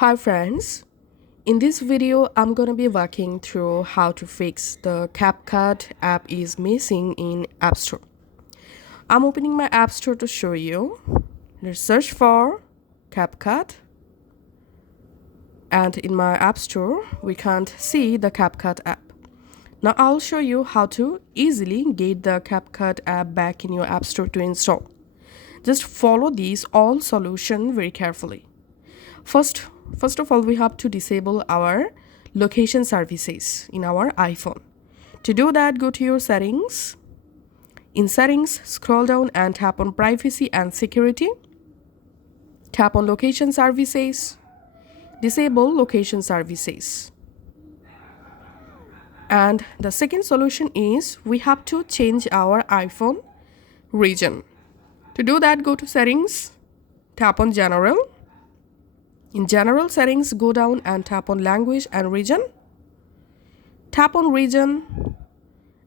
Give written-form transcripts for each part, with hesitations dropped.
Hi friends, in this video I'm gonna be walking through how to fix the CapCut app is missing in App Store. I'm opening my App Store to show you. Let's search for CapCut, and in my App Store we can't see the CapCut app. Now I'll show you how to easily get the CapCut app back in your App Store to install. Just follow these all solutions very carefully. First of all, we have to disable our location services in our iPhone. To do that, go to your settings. In settings, scroll down and tap on privacy and security. Tap on location services. Disable location services. And the second solution is we have to change our iPhone region. To do that, go to settings, tap on general. In general settings, go down and tap on language and region. Tap on region,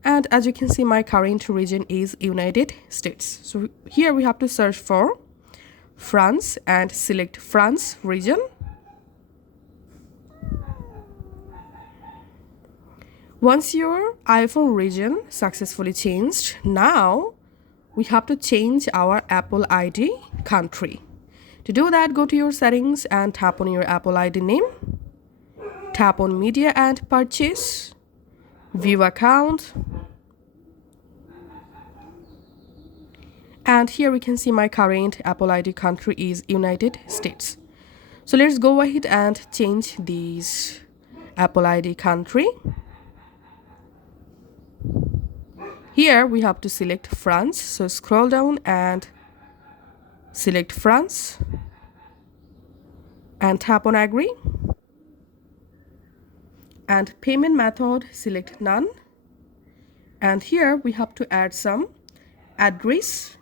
and as you can see, my current region is United States. So here we have to search for France and select France region. Once your iPhone region successfully changed, now we have to change our Apple ID country. To do that, go to your settings and tap on your Apple ID name. Tap on media and purchase, view account. And here we can see my current Apple ID country is United States. So let's go ahead and change this Apple ID country. Here we have to select France. So scroll down and select France and tap on agree. And payment method, select none. And here we have to add some address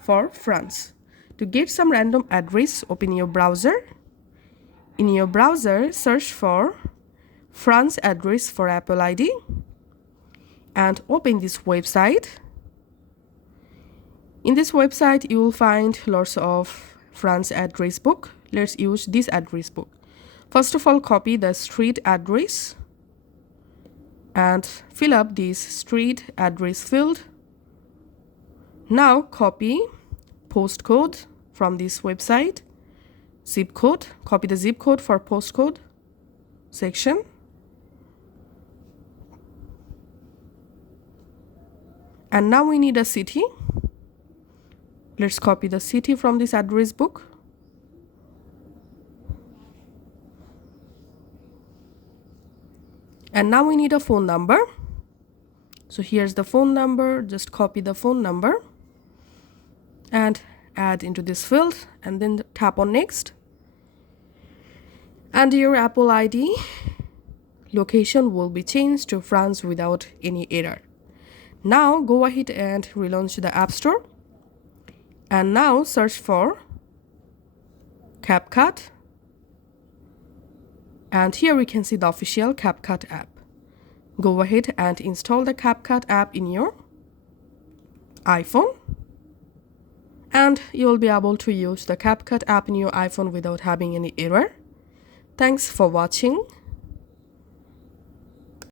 for France. To get some random address, open your browser. In your browser, search for France address for Apple ID and open this website. In this website, you will find lots of France address book. Let's use this address book. First of all, copy the street address and fill up this street address field. Now copy postcode from this website, zip code. Copy the zip code for postcode section. And now we need a city. Let's copy the city from this address book. And now we need a phone number. So here's the phone number. Just copy the phone number and add into this field and then tap on next. And your Apple ID location will be changed to France without any error. Now go ahead and relaunch the App Store. And now search for CapCut. And here we can see the official CapCut app. Go ahead and install the CapCut app in your iPhone. And you'll be able to use the CapCut app in your iPhone without having any error. Thanks for watching.